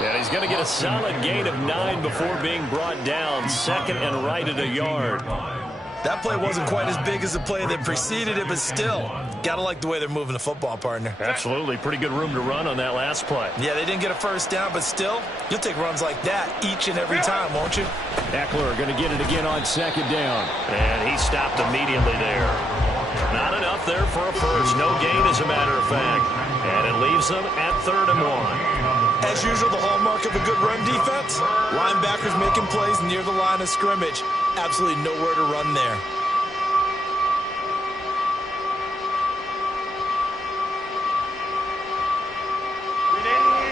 And he's going to get a solid gain of 9 before being brought down. Second and right at a yard. That play wasn't quite as big as the play that preceded it, but still, got to like the way they're moving the football, partner. Absolutely. Pretty good room to run on that last play. Yeah, they didn't get a first down, but still, you'll take runs like that each and every time, won't you? Eckler going to get it again on second down. And he stopped immediately there. Not enough there for a first. No gain, as a matter of fact. And it leaves them at 3rd and 1. As usual, the hallmark of a good run defense, linebackers making plays near the line of scrimmage. Absolutely nowhere to run there.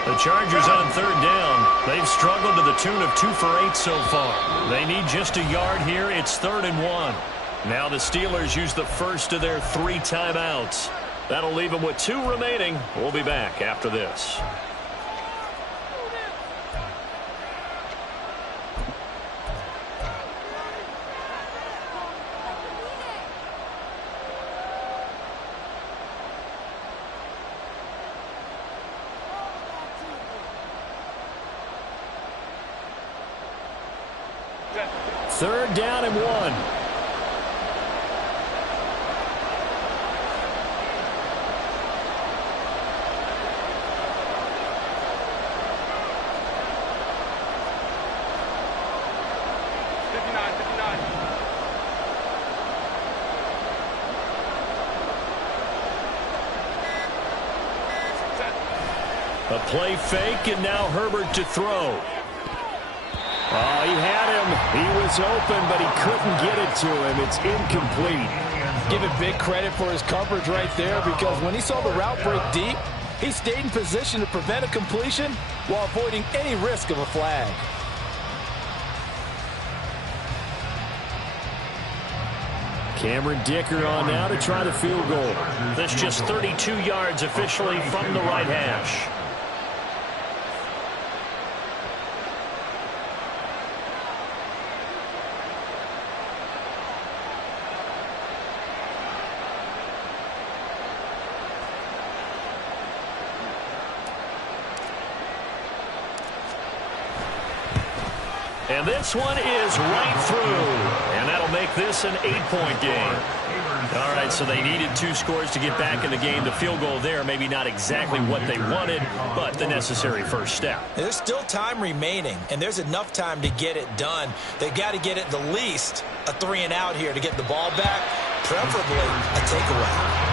The Chargers on 3rd down. They've struggled to the tune of 2 for 8 so far. They need just a yard here. It's 3rd and 1. Now the Steelers use the first of their 3 timeouts. That'll leave them with 2 remaining. We'll be back after this. Third down and 1. A play fake, and now Herbert to throw. Oh, he had him. He was open, but he couldn't get it to him. It's incomplete. Give it big credit for his coverage right there, because when he saw the route break deep, he stayed in position to prevent a completion while avoiding any risk of a flag. Cameron Dicker on now to try the field goal. That's just 32 yards officially from the right hash. And this one is right through. And that'll make this an 8-point game. All right, so they needed 2 scores to get back in the game. The field goal there, maybe not exactly what they wanted, but the necessary first step. There's still time remaining, and there's enough time to get it done. They've got to get at the least a 3 and out here to get the ball back, preferably a takeaway.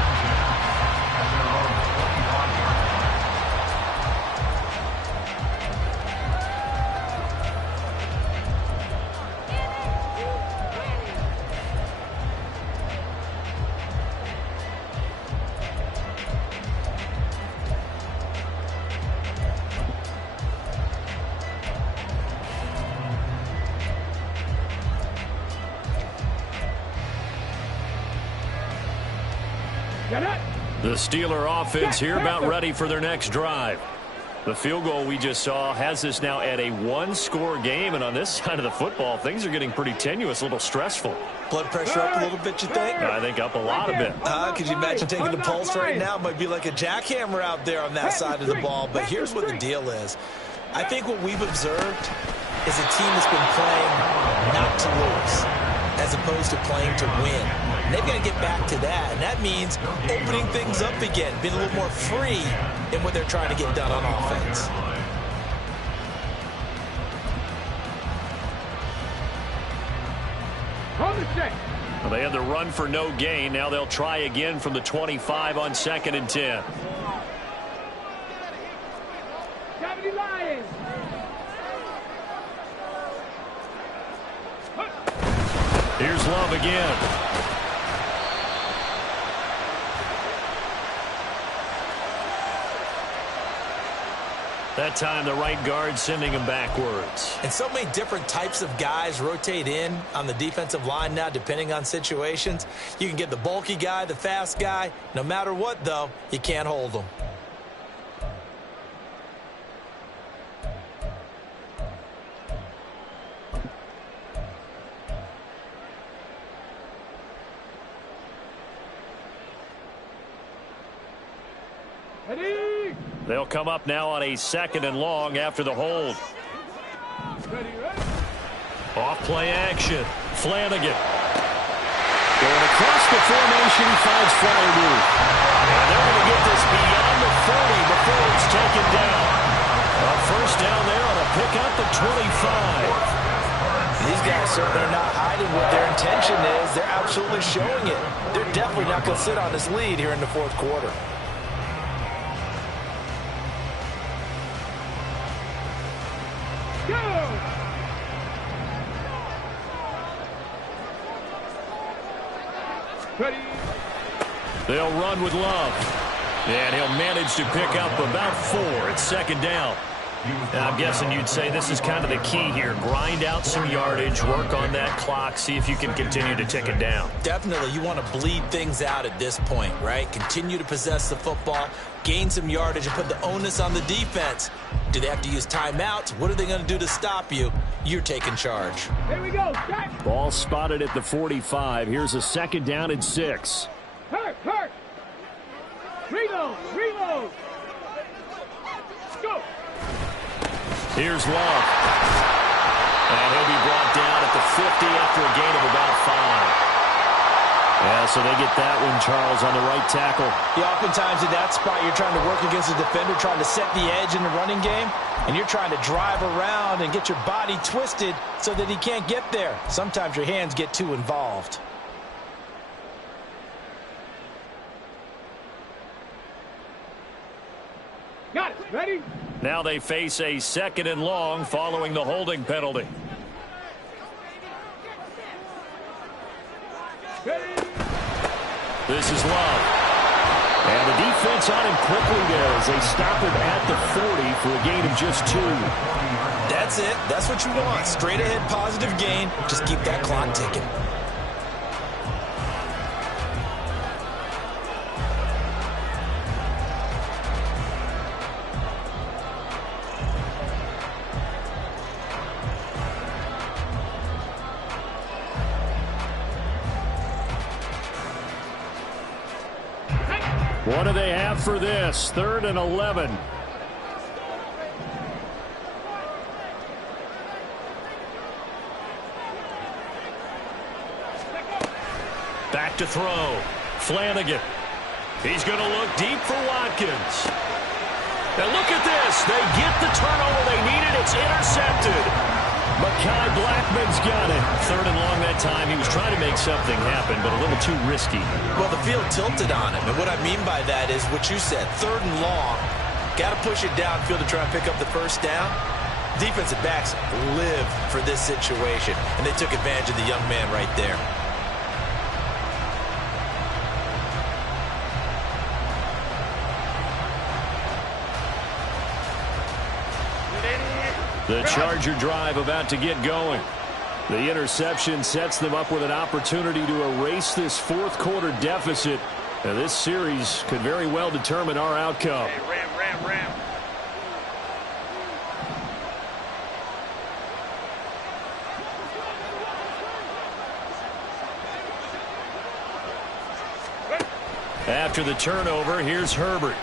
The Steeler offense here about ready for their next drive. The field goal we just saw has us now at a 1-score game, and on this side of the football, things are getting pretty tenuous, a little stressful. Blood pressure up a little bit, you think? I think up a lot a bit. Could you imagine taking the pulse right now? It might be like a jackhammer out there on that side of the ball, but here's what the deal is. I think what we've observed is a team that's been playing not to lose as opposed to playing to win. And they've got to get back to that, and that means opening things up again, being a little more free in what they're trying to get done on offense. Well, they had the run for no gain. Now they'll try again from the 25 on 2nd and 10. Here's Love again. That time the right guard sending him backwards. And so many different types of guys rotate in on the defensive line now depending on situations. You can get the bulky guy, the fast guy. No matter what, though, you can't hold them. Ready. They'll come up now on a 2nd and long after the hold. Ready, ready. Off play action. Flanagan. Going across the formation, he finds Fryermuth. And they're going to get this beyond the 40 before it's taken down. A first down there on a pickup at 25. These guys certainly are not hiding what their intention is. They're absolutely showing it. They're definitely not going to sit on this lead here in the 4th quarter. Go. Ready. They'll run with Love. And he'll manage to pick up about 4 at 2nd down. Now, I'm guessing you'd say this is kind of the key here. Grind out some yardage, work on that clock, see if you can continue to tick it down. Definitely, you want to bleed things out at this point, right? Continue to possess the football, gain some yardage, and put the onus on the defense. Do they have to use timeouts? What are they going to do to stop you? You're taking charge. Here we go. Set. Ball spotted at the 45. Here's a 2nd down and 6. Hurt. Reload. Reload. Go. Here's Love. And he'll be brought down at the 50 after a gain of about 5. Yeah, so they get that one, Charles, on the right tackle. Yeah, oftentimes in that spot, you're trying to work against a defender, trying to set the edge in the running game, and you're trying to drive around and get your body twisted so that he can't get there. Sometimes your hands get too involved. Got it. Ready. Now they face a 2nd and long following the holding penalty. Ready. This is Love. And the defense on him quickly there as they stop him at the 40 for a gain of just 2. That's it. That's what you want. Straight ahead positive gain. Just keep that clock ticking. What do they have for this? 3rd and 11. Back to throw. Flanagan. He's going to look deep for Watkins. And look at this. They get the turnover they needed. It's intercepted. Mekhi Blackman's got it. 3rd and long that time. He was trying to make something happen, but a little too risky. Well, the field tilted on him, and what I mean by that is what you said. 3rd and long. Got to push it downfield to try and pick up the first down. Defensive backs live for this situation, and they took advantage of the young man right there. The Charger drive about to get going. The interception sets them up with an opportunity to erase this 4th quarter deficit. Now, this series could very well determine our outcome. Hey, ram. After the turnover, here's Herbert.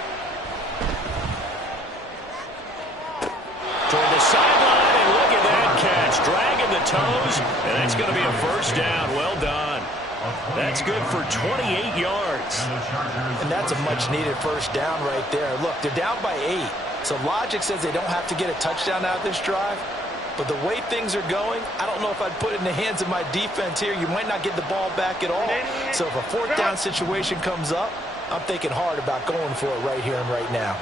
Toward the sideline, and look at that catch. Dragging the toes, and that's going to be a first down. Well done. That's good for 28 yards. And that's a much-needed first down right there. Look, they're down by 8. So logic says they don't have to get a touchdown out of this drive. But the way things are going, I don't know if I'd put it in the hands of my defense here. You might not get the ball back at all. So if a 4th down situation comes up, I'm thinking hard about going for it right here and right now.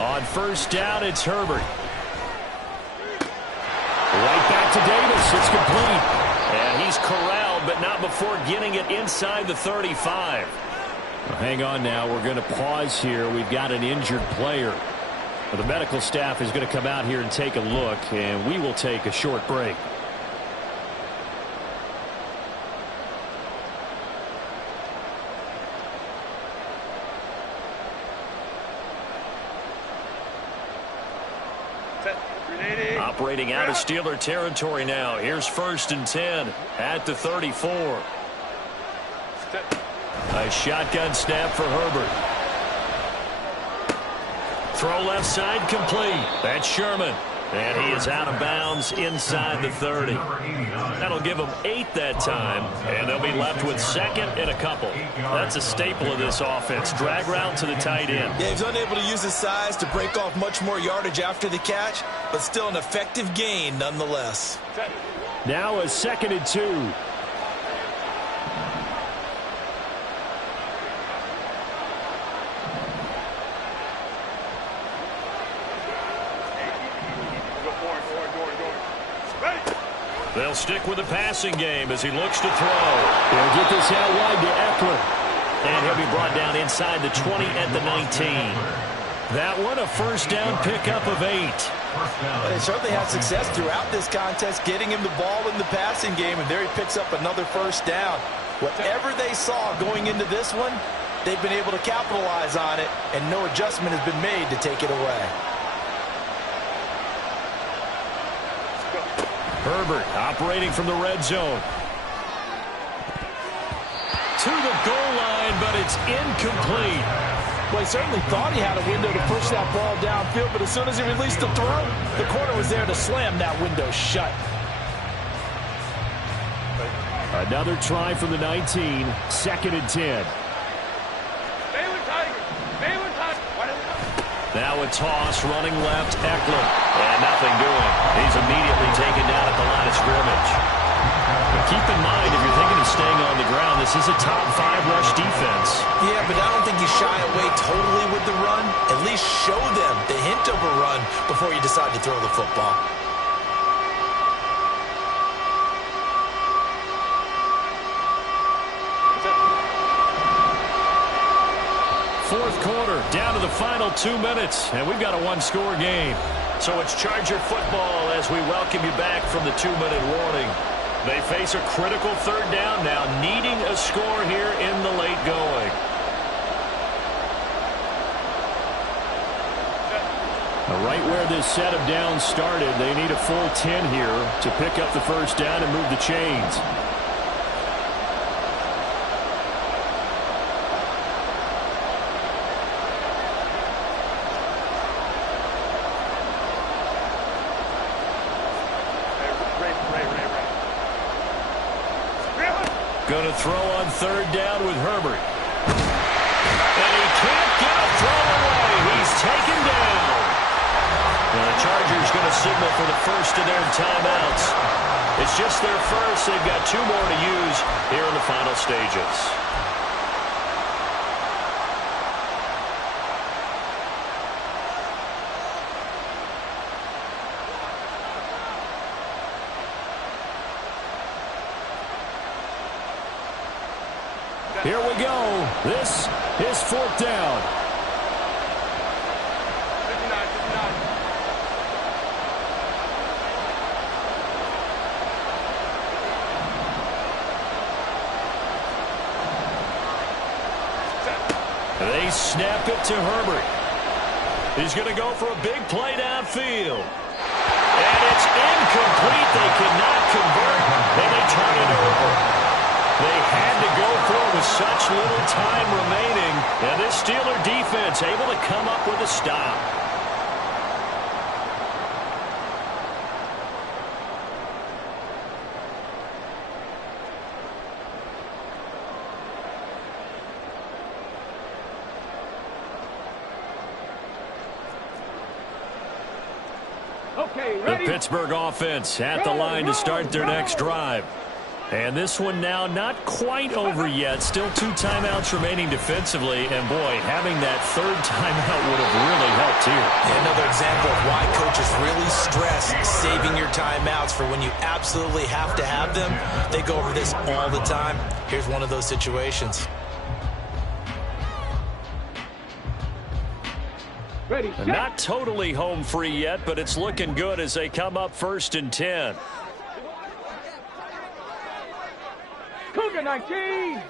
On first down, it's Herbert. Right back to Davis. It's complete. And he's corralled, but not before getting it inside the 35. Well, hang on now. We're going to pause here. We've got an injured player. Well, the medical staff is going to come out here and take a look, and we will take a short break. Operating out of Steeler territory now. Here's 1st and 10 at the 34. A shotgun snap for Herbert. Throw left side complete. That's Sherman. And he is out of bounds inside the 30. That'll give them 8 that time, and they'll be left with second and a couple. That's a staple of this offense. Drag route to the tight end. Yeah, he's unable to use his size to break off much more yardage after the catch, but still an effective gain nonetheless. Now a 2nd and 2. They'll stick with the passing game as he looks to throw. They'll get this out wide to Eckler. And he'll be brought down inside the 20 at the 19. That one a first down pickup of 8. But they certainly had success throughout this contest, getting him the ball in the passing game, and there he picks up another first down. Whatever they saw going into this one, they've been able to capitalize on it, and no adjustment has been made to take it away. Herbert operating from the red zone. To the goal line, but it's incomplete. Well, he certainly thought he had a window to push that ball downfield, but as soon as he released the throw, the corner was there to slam that window shut. Another try from the 19, 2nd and 10. Now a toss running left, Eckler. And nothing doing. He's immediately taken down at the line of scrimmage. But keep in mind, if you're thinking of staying on the ground, this is a top 5 rush defense. Yeah, but I don't think you shy away totally with the run. At least show them the hint of a run before you decide to throw the football. Fourth quarter, down to the final 2 minutes, and we've got a 1-score game. So it's Charger football as we welcome you back from the 2-minute warning. They face a critical 3rd down now, needing a score here in the late going. Right where this set of downs started, they need a full 10 here to pick up the first down and move the chains. Going to throw on 3rd down with Herbert. And he can't get a throw away. He's taken down. Now the Chargers going to signal for the first of their timeouts. It's just their first. They've got 2 more to use here in the final stages. Here we go. This is 4th down. They snap it to Herbert. He's going to go for a big play downfield. And it's incomplete. They cannot convert, and they turn it over. They had to go for it with such little time remaining. And this Steeler defense able to come up with a stop. Okay, ready? The Pittsburgh offense at the line to start their next drive. And this one now not quite over yet. Still 2 timeouts remaining defensively. And, boy, having that 3rd timeout would have really helped here. Yeah, another example of why coaches really stress saving your timeouts for when you absolutely have to have them. They go over this all the time. Here's one of those situations. Ready, set. Not totally home free yet, but it's looking good as they come up 1st and 10. Cougar 19.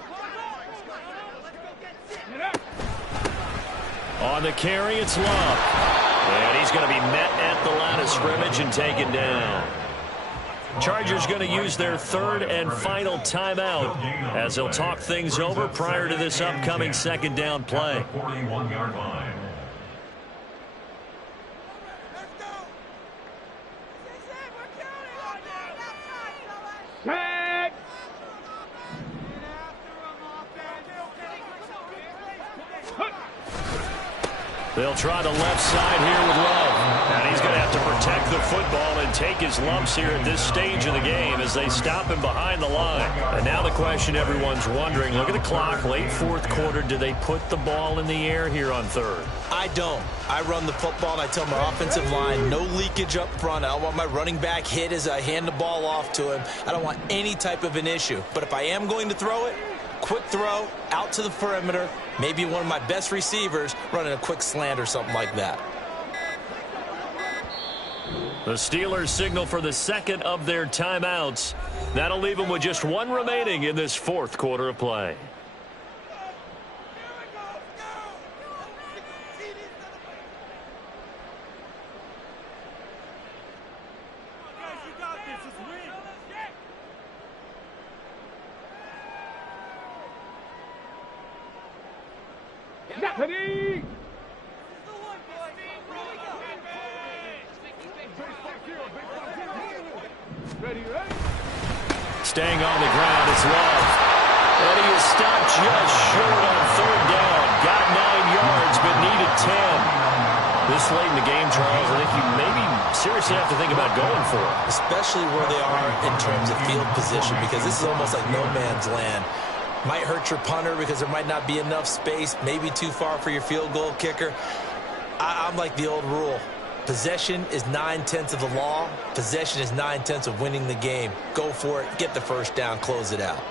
On the carry, it's Love. And he's going to be met at the line of scrimmage and taken down. Chargers going to use their third and final timeout as they'll talk things over prior to this upcoming second down play. 41-yard line. Tag! They'll try the left side here with Love. And he's going to have to protect the football and take his lumps here at this stage of the game as they stop him behind the line. And now the question everyone's wondering, look at the clock, late fourth quarter, do they put the ball in the air here on third? I don't. I run the football and I tell my offensive line, no leakage up front. I don't want my running back hit as I hand the ball off to him. I don't want any type of an issue. But if I am going to throw it, quick throw, out to the perimeter, maybe one of my best receivers running a quick slant or something like that. The Steelers signal for the second of their timeouts. That'll leave them with just one remaining in this fourth quarter of play. Stephanie! Ready, ready? Staying on the ground, it's Love. And he is stopped just short on third down. Got 9 yards, but needed 10. This late in the game, Charles, I think you maybe seriously have to think about going for it. Especially where they are in terms of field position, because this is almost like no man's land. Might hurt your punter because there might not be enough space, maybe too far for your field goal kicker. I'm like the old rule. Possession is 9/10 of the law. Possession is 9/10 of winning the game. Go for it, get the first down, close it out.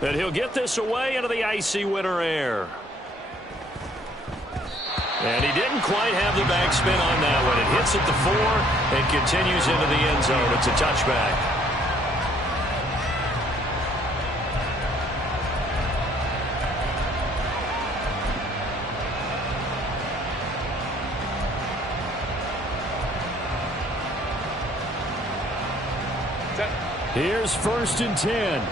And he'll get this away into the icy winter air. And he didn't quite have the backspin on that one. It hits at the 4 and continues into the end zone. It's a touchback. Here's 1st and 10.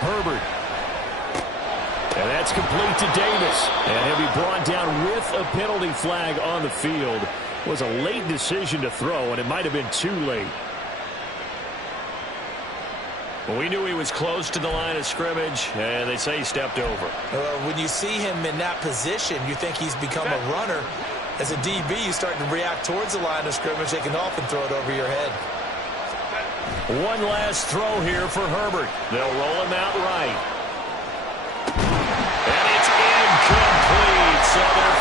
Herbert. And that's complete to Davis. And he'll be brought down with a penalty flag on the field. It was a late decision to throw, and it might have been too late. Well, we knew he was close to the line of scrimmage, and they say he stepped over. When you see him in that position, you think he's become a runner. As a DB, you start to react towards the line of scrimmage. They can often throw it over your head. One last throw here for Herbert. They'll roll him out right. And it's incomplete. So they're